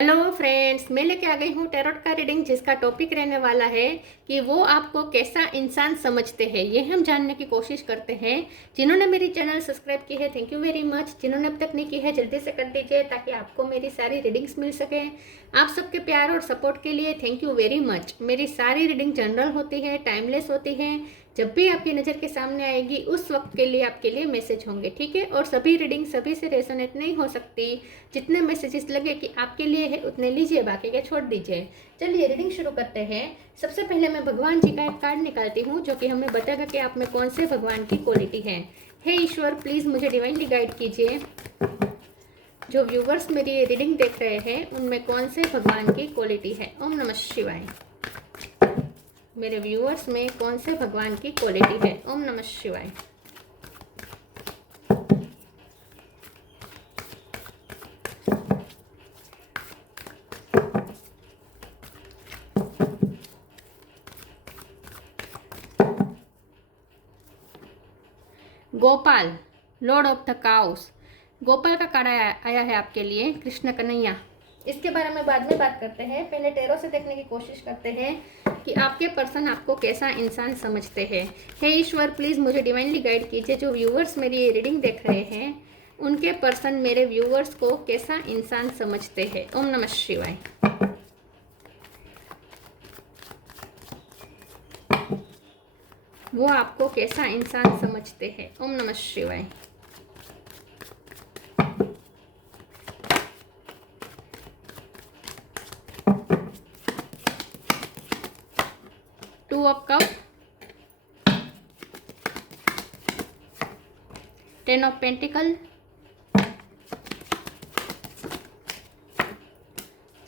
Hello friends, मैं लेके आ गई हूँ टैरोट का रीडिंग जिसका टॉपिक रहने वाला है कि वो आपको कैसा इंसान समझते हैं। ये हम जानने की कोशिश करते हैं। जिन्होंने मेरी चैनल सब्सक्राइब की है, थैंक यू वेरी मच। जिन्होंने अब तक नहीं की है, जल्दी से कर दीजिए ताकि आपको मेरी सारी रीडिंग्स मिल सके। आप सबके प्यार और सपोर्ट के लिए थैंक यू वेरी मच। मेरी सारी रीडिंग जनरल होती है, टाइमलेस होती है। जब भी आपकी नज़र के सामने आएगी उस वक्त के लिए आपके लिए मैसेज होंगे, ठीक है। और सभी रीडिंग सभी से रेजोनेट नहीं हो सकती। जितने मैसेजेस लगे कि आपके लिए है उतने लीजिए, बाकी के छोड़ दीजिए। चलिए रीडिंग शुरू करते हैं। सबसे पहले मैं भगवान जी का एक कार्ड निकालती हूँ जो कि हमें बताएगा कि आप में कौन से भगवान की क्वालिटी है। हे ईश्वर, प्लीज़ मुझे डिवाइनली गाइड कीजिए। जो व्यूवर्स मेरी रीडिंग देख रहे हैं उनमें कौन से भगवान की क्वालिटी है। ओम नमः शिवाय। मेरे व्यूअर्स में कौन से भगवान की क्वालिटी है। ओम नमः शिवाय। Gopal, Lord of the cows. Gopal का कार्ड आया है आपके लिए, कृष्ण कन्हैया। इसके बारे में बाद में बात करते हैं। पहले टैरो से देखने की कोशिश करते हैं कि आपके पर्सन आपको कैसा इंसान समझते हैं। हे ईश्वर, प्लीज़ मुझे डिवाइनली गाइड कीजिए। जो व्यूवर्स मेरी ये रीडिंग देख रहे हैं उनके पर्सन मेरे व्यूवर्स को कैसा इंसान समझते हैं। ओम नमः शिवाय। वो आपको कैसा इंसान समझते हैं। ओम नमः शिवाय। Two of cup, ten of pentacle,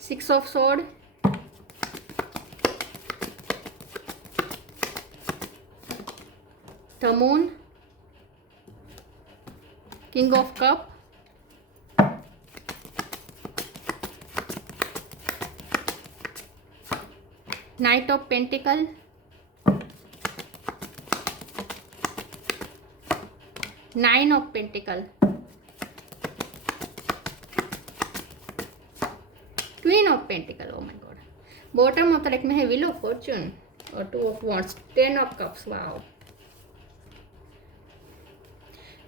six of sword, the moon, king of cup, night of pentacle, nine of pentacle, queen of pentacle. Oh my God. Bottom of the deck में है व्हील ऑफ फॉर्चून और two of wands, ten of cups. Wow,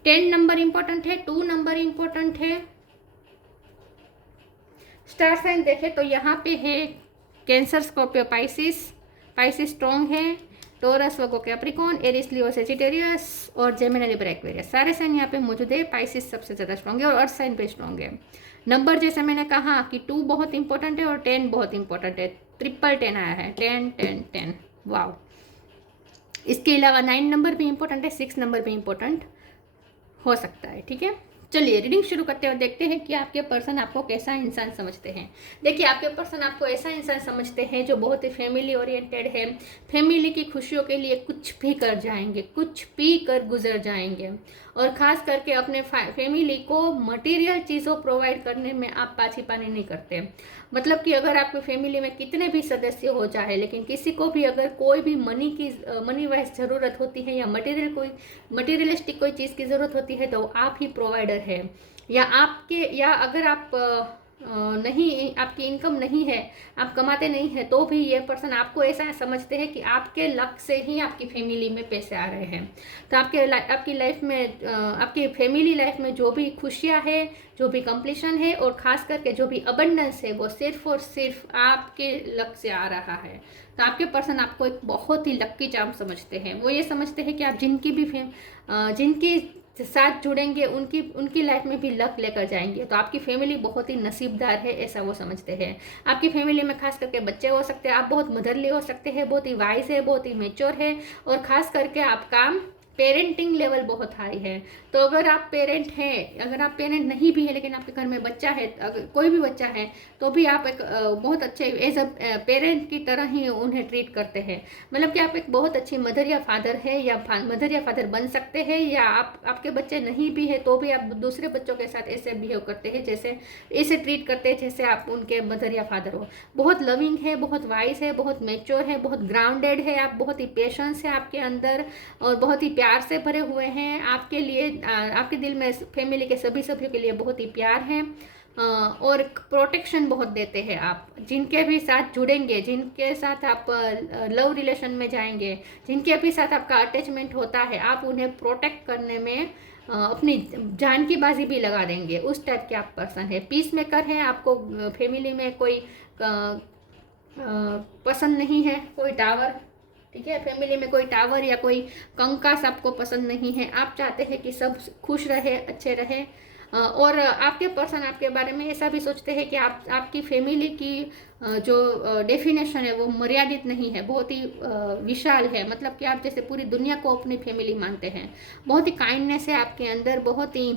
10 number important है, 2 number important है। Star sign देखे तो यहाँ पे है cancer, Scorpio, Pisces. Pisces strong है। टोरस, वर्गो, कैप्रिकॉर्न, एरिस, लियो, सेजिटेरियस और जेमिनी, लिब्रा, एक्वेरियस। सारे साइन यहाँ पे मौजूद है। पाइसिस सबसे ज़्यादा स्ट्रॉन्ग है और अर्थ साइन पे स्ट्रॉन्ग है। नंबर जैसे मैंने कहा कि 2 बहुत इंपॉर्टेंट है और 10 बहुत इंपॉर्टेंट है। ट्रिपल 10 आया है, 10 10 10। वाओ। इसके अलावा 9 नंबर भी इंपॉर्टेंट है, 6 नंबर भी इंपॉर्टेंट हो सकता है, ठीक है। चलिए रीडिंग शुरू करते हैं और देखते हैं कि आपके पर्सन आपको कैसा इंसान समझते हैं। देखिए, आपके पर्सन आपको ऐसा इंसान समझते हैं जो बहुत ही फैमिली ओरिएंटेड है। फैमिली की खुशियों के लिए कुछ भी कर जाएंगे, कुछ भी कर गुजर जाएंगे। और ख़ास करके अपने फैमिली को मटेरियल चीज़ों प्रोवाइड करने में आप पाछी पानी नहीं करते। मतलब कि अगर आपकी फैमिली में कितने भी सदस्य हो जाए, लेकिन किसी को भी अगर कोई भी मनी वाइज ज़रूरत होती है या मटेरियलिस्टिक कोई चीज़ की ज़रूरत होती है तो आप ही प्रोवाइडर है। या अगर आप नहीं, आपकी इनकम नहीं है, आप कमाते नहीं हैं, तो भी ये पर्सन आपको ऐसा समझते हैं कि आपके लक से ही आपकी फैमिली में पैसे आ रहे हैं। तो आपकी लाइफ में, आपकी फैमिली लाइफ में जो भी खुशियाँ है, जो भी कंप्लीशन है और ख़ास करके जो भी अबंडेंस है, वो सिर्फ और सिर्फ आपके लक से आ रहा है। तो आपके पर्सन आपको एक बहुत ही लक्की चार्म समझते हैं। वो ये समझते हैं कि आप जिनकी साथ जुड़ेंगे उनकी लाइफ में भी लक लेकर जाएंगे। तो आपकी फैमिली बहुत ही नसीबदार है, ऐसा वो समझते हैं। आपकी फैमिली में खास करके बच्चे हो सकते हैं, आप बहुत मदरली हो सकते हैं, बहुत ही वाइज है, बहुत ही मेच्योर है और ख़ास करके आपका पेरेंटिंग लेवल बहुत हाई है। तो अगर आप पेरेंट हैं, अगर आप पेरेंट नहीं भी है लेकिन आपके घर में बच्चा है, अगर कोई भी बच्चा है तो भी आप एक बहुत अच्छे एज अ पेरेंट की तरह ही उन्हें ट्रीट करते हैं। मतलब कि आप एक बहुत अच्छी मदर या फादर है, या मदर या फादर बन सकते हैं, या आपके बच्चे नहीं भी है तो भी आप दूसरे बच्चों के साथ ऐसे बिहेव करते हैं, ऐसे ट्रीट करते हैं जैसे आप उनके मदर या फादर हो। बहुत लविंग है, बहुत वाइज है, बहुत मेच्योर है, बहुत ग्राउंडेड है आप, बहुत ही पेशेंस है आपके अंदर और बहुत ही प्यार से भरे हुए हैं। आपके लिए, आपके दिल में फैमिली के सभी सभ्यों के लिए बहुत ही प्यार है। और प्रोटेक्शन बहुत देते हैं आप। जिनके भी साथ जुड़ेंगे, जिनके साथ आप लव रिलेशन में जाएंगे, जिनके भी साथ आपका अटैचमेंट होता है, आप उन्हें प्रोटेक्ट करने में अपनी जान की बाजी भी लगा देंगे। उस टाइप के आप पर्सन है। पीस मेकर है। आपको फैमिली में कोई पसंद नहीं है, कोई टावर, ठीक है, फैमिली में कोई टावर या कोई कंकास आपको पसंद नहीं है। आप चाहते हैं कि सब खुश रहे, अच्छे रहे। और आपके पर्सन आपके बारे में ऐसा भी सोचते हैं कि आपकी फैमिली की जो डेफिनेशन है वो मर्यादित नहीं है, बहुत ही विशाल है। मतलब कि आप जैसे पूरी दुनिया को अपनी फैमिली मानते हैं। बहुत ही काइंडनेस है आपके अंदर, बहुत ही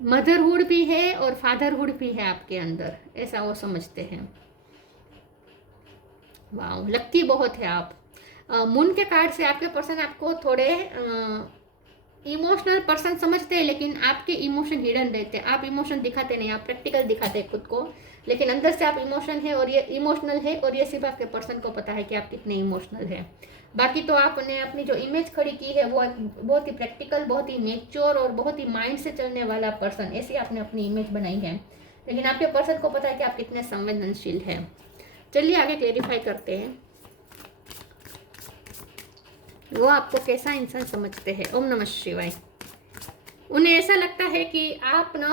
मदरहुड भी है और फादरहुड भी है आपके अंदर, ऐसा वो समझते हैं। वाह, लगती बहुत है आप। मून के कार्ड से आपके पर्सन आपको थोड़े इमोशनल पर्सन समझते हैं, लेकिन आपके इमोशन हिडन रहते हैं। आप इमोशन दिखाते नहीं, आप प्रैक्टिकल दिखाते हैं खुद को, लेकिन अंदर से आप इमोशन है और ये इमोशनल है, और ये सिर्फ आपके पर्सन को पता है कि आप कितने इमोशनल है। बाकी तो आपने अपनी जो इमेज खड़ी की है वो बहुत ही प्रैक्टिकल, बहुत ही मेच्योर और बहुत ही माइंड से चलने वाला पर्सन, ऐसी आपने अपनी इमेज बनाई है। लेकिन आपके पर्सन को पता है कि आप कितने संवेदनशील हैं। चलिए आगे क्लेरिफाई करते हैं, वो आपको कैसा इंसान समझते हैं। ओम नमः शिवाय। उन्हें ऐसा लगता है कि आप ना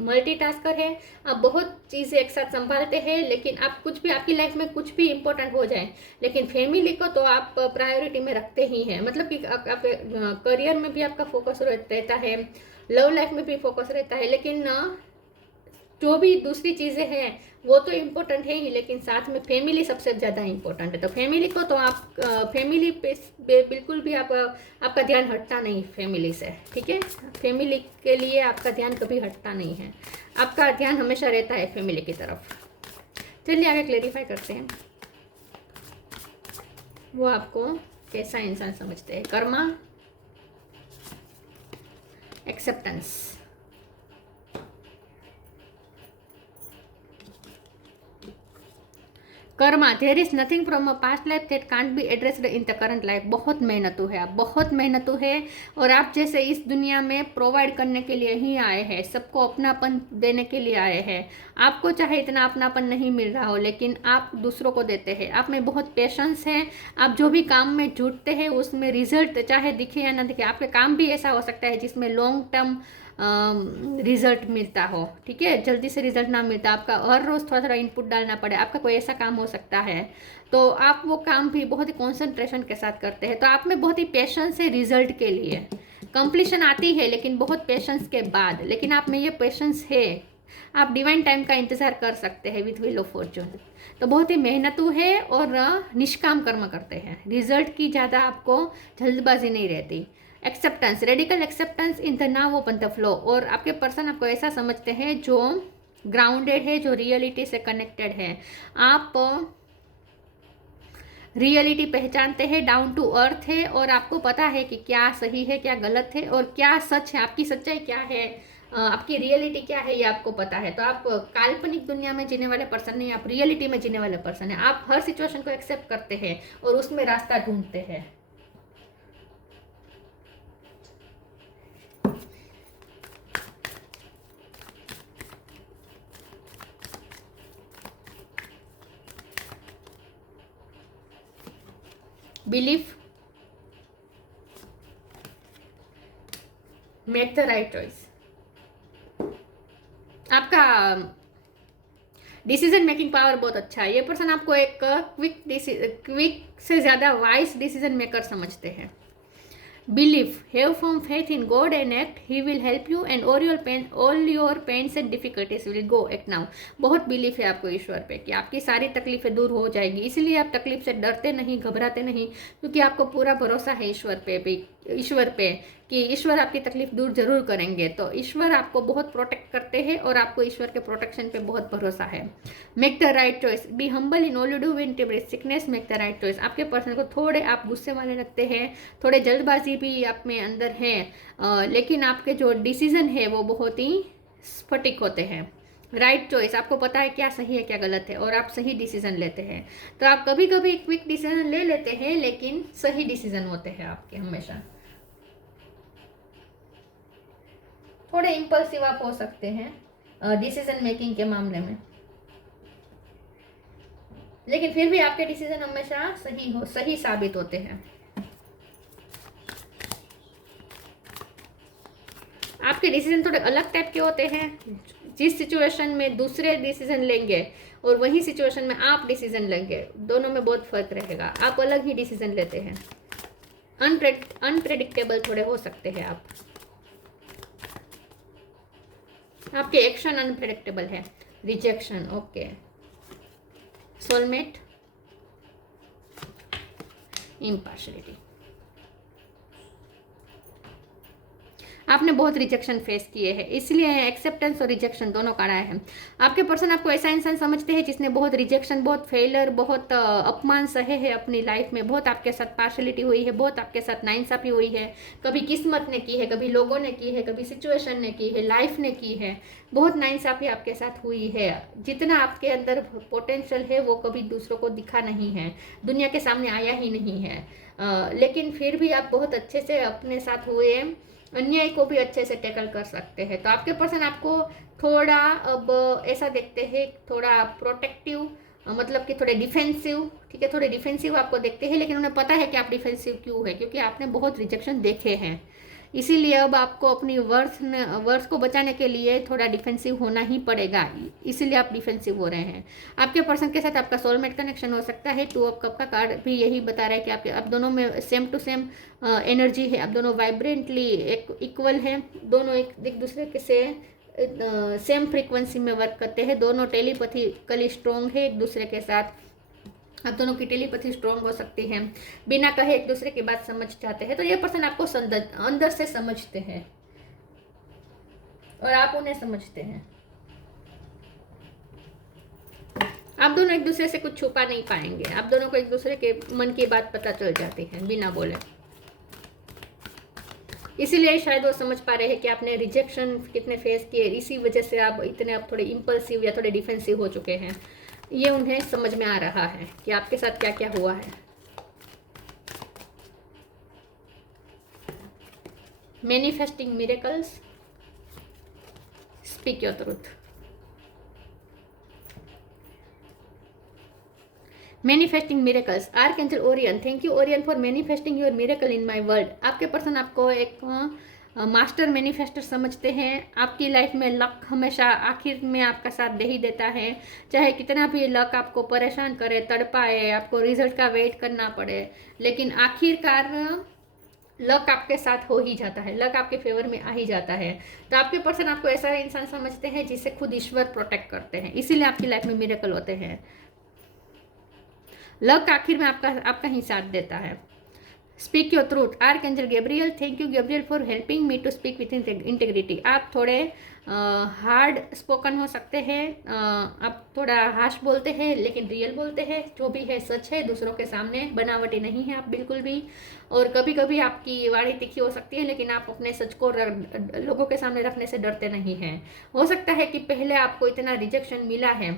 मल्टीटास्कर है, आप बहुत चीज़ें एक साथ संभालते हैं, लेकिन आप कुछ भी, आपकी लाइफ में कुछ भी इम्पोर्टेंट हो जाए, लेकिन फैमिली को तो आप प्रायोरिटी में रखते ही हैं। मतलब कि आप करियर में भी आपका फोकस रहता है, लव लाइफ में भी फोकस रहता है, लेकिन जो भी दूसरी चीज़ें हैं वो तो इम्पोर्टेंट है ही, लेकिन साथ में फैमिली सबसे ज़्यादा इम्पोर्टेंट है। तो फैमिली को तो आप फैमिली पे बिल्कुल भी आपका ध्यान हटता नहीं फैमिली से, ठीक है। फैमिली के लिए आपका ध्यान कभी हटता नहीं है, आपका ध्यान हमेशा रहता है फैमिली की तरफ। चलिए आगे क्लेरिफाई करते हैं, वो आपको कैसा इंसान समझते हैं। Karma, acceptance. Karma, there is nothing from a past life that can't be addressed in the current life. बहुत मेहनतू है आप, बहुत मेहनतू है, और आप जैसे इस दुनिया में प्रोवाइड करने के लिए ही आए हैं, सबको अपनापन देने के लिए आए हैं। आपको चाहे इतना अपनापन नहीं मिल रहा हो, लेकिन आप दूसरों को देते हैं। आप में बहुत पेशेंस है। आप जो भी काम में जुटते हैं उसमें रिजल्ट चाहे दिखे या ना दिखे, आपके काम भी ऐसा हो सकता है जिसमें लॉन्ग टर्म रिजल्ट मिलता हो, ठीक है, जल्दी से रिजल्ट ना मिलता, आपका हर रोज़ थोड़ा थोड़ा इनपुट डालना पड़े, आपका कोई ऐसा काम हो सकता है, तो आप वो काम भी बहुत ही कॉन्सेंट्रेशन के साथ करते हैं। तो आप में बहुत ही पेशेंस है रिजल्ट के लिए। कंप्लीशन आती है लेकिन बहुत पेशेंस के बाद, लेकिन आप में ये पेशेंस है, आप डिवाइन टाइम का इंतज़ार कर सकते हैं विथ व्हील ऑफ फॉर्चून। तो बहुत ही मेहनतू है और निष्काम कर्म करते हैं। रिजल्ट की ज़्यादा आपको जल्दबाजी नहीं रहती। Acceptance, radical acceptance in the now open the flow. और आपके पर्सन आपको ऐसा समझते हैं जो ग्राउंडेड है, जो रियलिटी से कनेक्टेड है। आप रियलिटी पहचानते हैं, डाउन टू अर्थ है, और आपको पता है कि क्या सही है, क्या गलत है, और क्या सच है, आपकी सच्चाई क्या है, आपकी रियलिटी क्या है, ये आपको पता है। तो आप काल्पनिक दुनिया में जीने वाले पर्सन नहीं, आप रियलिटी में जीने वाले पर्सन हैं। आप हर सिचुएशन को एक्सेप्ट करते हैं और उसमें रास्ता ढूंढते हैं। Belief, make the right choice. आपका डिसीजन मेकिंग पावर बहुत अच्छा है। ये पर्सन आपको एक क्विक से ज़्यादा वाइज डिसीजन मेकर समझते हैं। Belief, have firm faith in God and act. He will help you and all your pains and difficulties will go act now. बहुत बिलीफ है आपको ईश्वर पे कि आपकी सारी तकलीफें दूर हो जाएगी, इसलिए आप तकलीफ से डरते नहीं, घबराते नहीं, क्योंकि आपको पूरा भरोसा है ईश्वर पे कि ईश्वर आपकी तकलीफ दूर जरूर करेंगे। तो ईश्वर आपको बहुत प्रोटेक्ट करते हैं और आपको ईश्वर के प्रोटेक्शन पे बहुत भरोसा है। Make the right choice, be humble in all you do, win temporary sickness, make the right choice. आपके पर्सन को थोड़े आप गुस्से वाले लगते हैं, थोड़े जल्दबाजी भी आप में अंदर है, लेकिन आपके जो डिसीजन है वो बहुत ही स्फटिक होते हैं। राइट चॉइस, आपको पता है क्या सही है क्या गलत है, और आप सही डिसीजन लेते हैं। तो आप कभी कभी क्विक डिसीजन ले लेते हैं, लेकिन सही डिसीजन होते हैं आपके हमेशा। थोड़े इम्पल्सिव आप हो सकते हैं डिसीजन मेकिंग के मामले में, लेकिन फिर भी आपके डिसीजन हमेशा सही साबित होते हैं। आपके डिसीजन थोड़े अलग टाइप के होते हैं। जिस सिचुएशन में दूसरे डिसीजन लेंगे और वही सिचुएशन में आप डिसीजन लेंगे, दोनों में बहुत फर्क रहेगा। आप अलग ही डिसीजन लेते हैं। अनप्रेडिक्टेबल थोड़े हो सकते हैं आप, आपके एक्शन अनप्रेडिक्टेबल है। Rejection, okay. Soulmate, impartiality. आपने बहुत रिजेक्शन फेस किए हैं, इसलिए एक्सेप्टेंस और रिजेक्शन दोनों का आया है। आपके पर्सन आपको ऐसा इंसान समझते हैं जिसने बहुत रिजेक्शन, बहुत फेलियर, बहुत अपमान सहे हैं अपनी लाइफ में। बहुत आपके साथ पार्शलिटी हुई है, बहुत आपके साथ नाइंसाफी हुई है। कभी किस्मत ने की है, कभी लोगों ने की है, कभी सिचुएशन ने की है, लाइफ ने की है। बहुत नाइंसाफी आपके साथ हुई है। जितना आपके अंदर पोटेंशियल है वो कभी दूसरों को दिखा नहीं है, दुनिया के सामने आया ही नहीं है। लेकिन फिर भी आप बहुत अच्छे से अपने साथ हुए अन्याय को भी अच्छे से टैकल कर सकते हैं। तो आपके पर्सन आपको थोड़ा अब ऐसा देखते हैं, थोड़ा प्रोटेक्टिव, मतलब कि थोड़े डिफेंसिव, ठीक है, थोड़े डिफेंसिव आपको देखते हैं। लेकिन उन्हें पता है कि आप डिफेंसिव क्यों है, क्योंकि आपने बहुत रिजेक्शन देखे हैं। इसीलिए अब आपको अपनी वर्थ को बचाने के लिए थोड़ा डिफेंसिव होना ही पड़ेगा। इसीलिए आप डिफेंसिव हो रहे हैं। आपके पर्सन के साथ आपका सोलमेट कनेक्शन हो सकता है। 2 ऑफ कप का कार्ड भी यही बता रहा है कि आप दोनों में सेम टू सेम एनर्जी है। आप दोनों वाइब्रेंटली इक्वल हैं। दोनों एक दूसरे के से सेम फ्रीक्वेंसी में वर्क करते हैं। दोनों टेलीपैथिकली स्ट्रॉन्ग है एक दूसरे के साथ। आप दोनों की टेलीपैथी स्ट्रॉन्ग हो सकती है। बिना कहे एक दूसरे की बात समझ जाते हैं। तो ये पर्सन आपको अंदर से समझते हैं और आप उन्हें समझते हैं। आप दोनों एक दूसरे से कुछ छुपा नहीं पाएंगे। आप दोनों को एक दूसरे के मन की बात पता चल जाती है बिना बोले। इसीलिए शायद वो समझ पा रहे हैं कि आपने रिजेक्शन कितने फेस किए, इसी वजह से आप इतने अब थोड़े इम्पल्सिव या थोड़े डिफेंसिव हो चुके हैं। ये उन्हें समझ में आ रहा है कि आपके साथ क्या क्या हुआ है। Manifesting miracles, speak your truth. Manifesting miracles, archangel Orion, thank you Orion for manifesting your miracle in my world. आपके पर्सन आपको एक मास्टर मैनिफेस्टर समझते हैं। आपकी लाइफ में लक हमेशा आखिर में आपका साथ दे ही देता है। चाहे कितना भी लक आपको परेशान करे, तड़पाए, आपको रिजल्ट का वेट करना पड़े, लेकिन आखिरकार लक आपके साथ हो ही जाता है, लक आपके फेवर में आ ही जाता है। तो आपके पर्सन आपको ऐसा इंसान समझते हैं जिसे खुद ईश्वर प्रोटेक्ट करते हैं। इसीलिए आपकी लाइफ में मिरेकल होते हैं। लक आखिर में आपका ही साथ देता है। Speak your truth, archangel Gabriel, thank you Gabriel for helping me to speak with integrity. आप थोड़े हार्ड स्पोकन हो सकते हैं, आप थोड़ा हार्श बोलते हैं लेकिन रियल बोलते हैं। जो भी है सच है, दूसरों के सामने बनावटी नहीं है आप बिल्कुल भी। और कभी कभी आपकी वाणी तीखी हो सकती है, लेकिन आप अपने सच को लोगों के सामने रखने से डरते नहीं हैं। हो सकता है कि पहले आपको इतना रिजेक्शन मिला है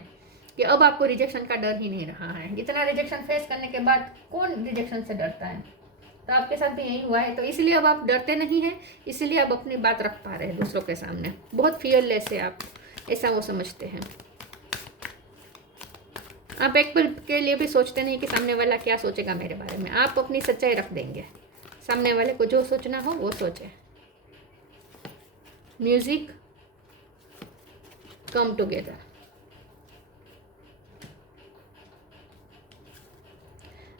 कि अब आपको रिजेक्शन का डर ही नहीं रहा है। इतना रिजेक्शन फेस करने के बाद कौन रिजेक्शन से डरता है? तो आपके साथ भी यही हुआ है। तो इसलिए अब आप डरते नहीं हैं, इसलिए अब अपनी बात रख पा रहे हैं दूसरों के सामने। बहुत फियरलेस है आप, ऐसा वो समझते हैं। आप एक पल के लिए भी सोचते नहीं कि सामने वाला क्या सोचेगा मेरे बारे में। आप अपनी सच्चाई रख देंगे, सामने वाले को जो सोचना हो वो सोचे। Music, come together.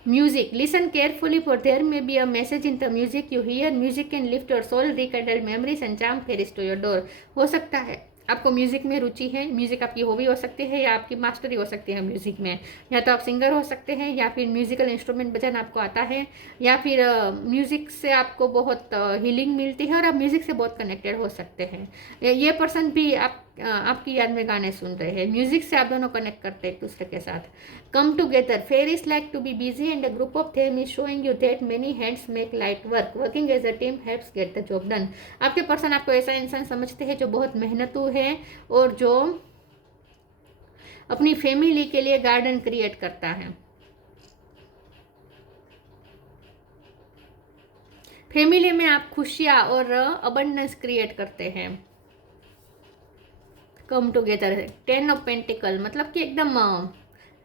Music, listen carefully for there may be a message in the music you hear. Music can lift your soul, rekindle memories and charm fairies to your door. हो सकता है आपको म्यूज़िक में रुचि है, music आपकी hobby हो सकती है या आपकी मास्टरी हो सकती है म्यूज़िक में। या तो आप सिंगर हो सकते हैं, या फिर म्यूज़िकल इंस्ट्रूमेंट बजाना आपको आता है, या फिर म्यूज़िक से आपको बहुत हीलिंग मिलती है और आप म्यूज़िक से बहुत कनेक्टेड हो सकते हैं। ये पर्सन भी आपकी याद में गाने सुन रहे हैं। म्यूज़िक से आप दोनों कनेक्ट करते हैं एक दूसरे के साथ। Come together, fairies like to be busy and a group of them is showing you that many hands make light work, working as a team helps get the job done. आपके person आपको ऐसा इंसान समझते हैं जो बहुत मेहनतू है और जो अपनी फैमिली के लिए गार्डन क्रिएट करता है। फैमिली में आप खुशियाँ और अबंडेंस क्रिएट करते हैं। कम टुगेदर है। 10 ऑफ पेंटिकल मतलब कि एकदम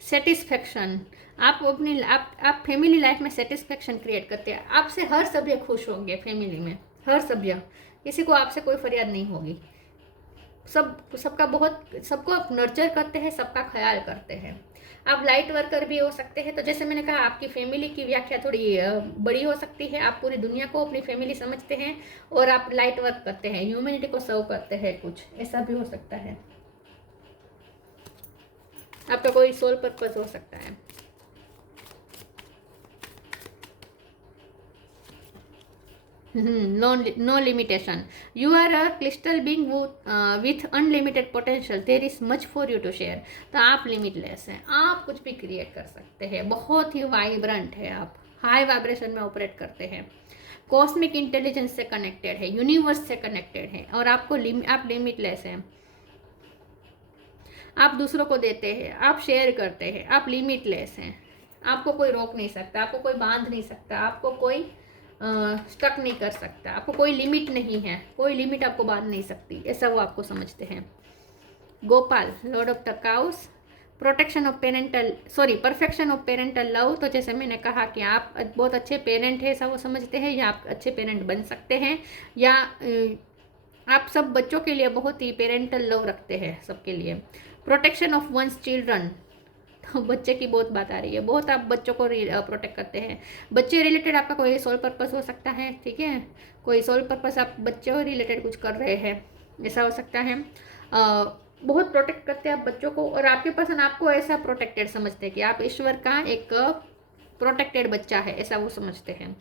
सेटिस्फेक्शन, आप फैमिली लाइफ में सेटिस्फेक्शन क्रिएट करते हैं। आपसे हर सभ्य खुश होंगे फैमिली में, हर सभ्य, किसी को आपसे कोई फरियाद नहीं होगी। सबको आप नर्चर करते हैं, सबका ख्याल करते हैं। आप लाइट वर्कर भी हो सकते हैं। तो जैसे मैंने कहा, आपकी फैमिली की व्याख्या थोड़ी बड़ी हो सकती है। आप पूरी दुनिया को अपनी फैमिली समझते हैं और आप लाइट वर्क करते हैं, ह्यूमैनिटी को सर्व करते हैं, कुछ ऐसा भी हो सकता है। आपका कोई सोल पर्पस हो सकता है। No limitation. You are a crystal being with unlimited potential. There is much for you to share. तो आप लिमिटलेस हैं, आप कुछ भी क्रिएट कर सकते हैं, बहुत ही वाइब्रेंट है, आप हाई वाइब्रेशन में ऑपरेट करते हैं, कॉस्मिक इंटेलिजेंस से कनेक्टेड है, यूनिवर्स से कनेक्टेड है, और आप लिमिटलेस हैं। आप दूसरों को देते हैं, आप शेयर करते हैं, आप लिमिटलेस हैं। आपको कोई रोक नहीं सकता, आपको कोई बांध नहीं सकता, आपको कोई स्टक नहीं कर सकता, आपको कोई लिमिट नहीं है, कोई लिमिट आपको बांध नहीं सकती, ऐसा वो आपको समझते हैं। Gopal, Lord of the cows, perfection of parental love. तो जैसे मैंने कहा कि आप बहुत अच्छे पेरेंट हैं, ऐसा वो समझते हैं, या आप अच्छे पेरेंट बन सकते हैं, या आप सब बच्चों के लिए बहुत ही पेरेंटल लव रखते हैं, सबके लिए। प्रोटेक्शन ऑफ वंस चिल्ड्रन, तो बच्चे की बहुत बात आ रही है, बहुत आप बच्चों को प्रोटेक्ट करते हैं। बच्चे रिलेटेड आपका कोई सोल पर्पस हो सकता है, ठीक है, कोई सोल पर्पस आप बच्चों रिलेटेड कुछ कर रहे हैं, ऐसा हो सकता है। बहुत प्रोटेक्ट करते हैं आप बच्चों को, और आपके पर्सन आपको ऐसा प्रोटेक्टेड समझते हैं कि आप ईश्वर का एक प्रोटेक्टेड बच्चा है, ऐसा वो समझते हैं।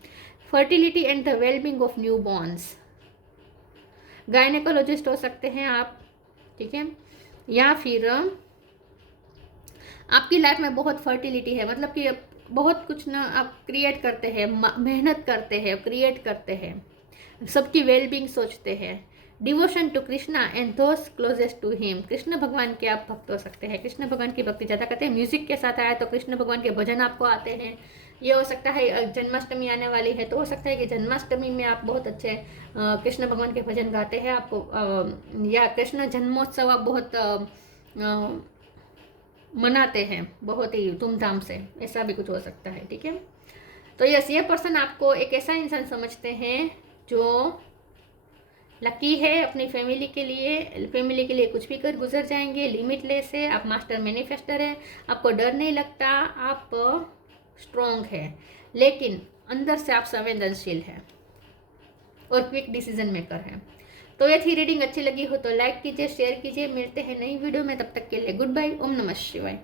Fertility and the wellbeing of new borns, gynaecologist हो सकते हैं आप, ठीक है, या फिर आपकी लाइफ में बहुत फर्टिलिटी है, मतलब कि बहुत कुछ ना आप क्रिएट करते हैं, मेहनत करते हैं, क्रिएट करते हैं, सबकी वेलबींग सोचते हैं। Devotion to Krishna and those closest to him, Krishna भगवान के आप भक्त हो सकते हैं, कृष्ण भगवान की भक्ति ज़्यादा करते हैं। म्यूजिक के साथ आया तो कृष्ण भगवान के भजन आपको आते हैं। ये हो सकता है, जन्माष्टमी आने वाली है तो हो सकता है कि जन्माष्टमी में आप बहुत अच्छे कृष्ण भगवान के भजन गाते हैं आपको, या कृष्ण जन्मोत्सव आप बहुत मनाते हैं बहुत ही धूमधाम से, ऐसा भी कुछ हो सकता है, ठीक है। तो यस, ये पर्सन आपको एक ऐसा इंसान समझते हैं जो लकी है अपनी फैमिली के लिए कुछ भी कर गुजर जाएंगे, लिमिटलेस है, आप मास्टर मैनिफेस्टर है, आपको डर नहीं लगता, आप स्ट्रॉन्ग है, लेकिन अंदर से आप संवेदनशील है और क्विक डिसीजन मेकर है। तो ये थी रीडिंग, अच्छी लगी हो तो लाइक कीजिए, शेयर कीजिए, मिलते हैं नई वीडियो में, तब तक के लिए गुड बाय, ओम नमः शिवाय।